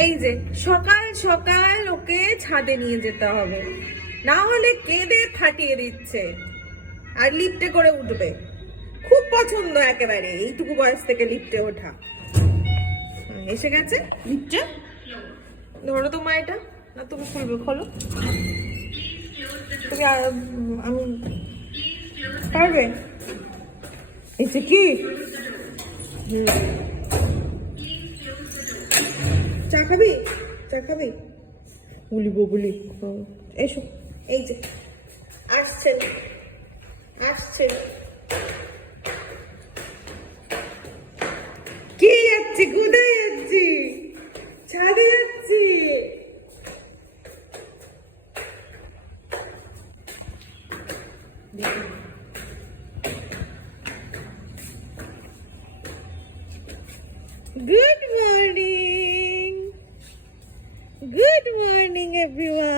এই যে সকাল সকাল ওকে ছাদে নিয়ে যেতে হবে, না হলে কেঁদে ফাটিয়ে দিচ্ছে। আর লিফটে করে উঠবে, খুব পছন্দ একেবারে এইটুকু বয়স থেকে লিফটে ওঠা। এসে গেছে লিফটে, ধরো তো মা এটা, না তুমি খুলবে, খোলো তুমি। আমি পারবে? এসে কি চা খাবি? চা খাবি? বলিব বলি, এসো। এই যে আসছেন, আসছেন। কে যাচ্ছি? কোথায় যাচ্ছি? ছাদে যাচ্ছি। Good morning, good morning everyone.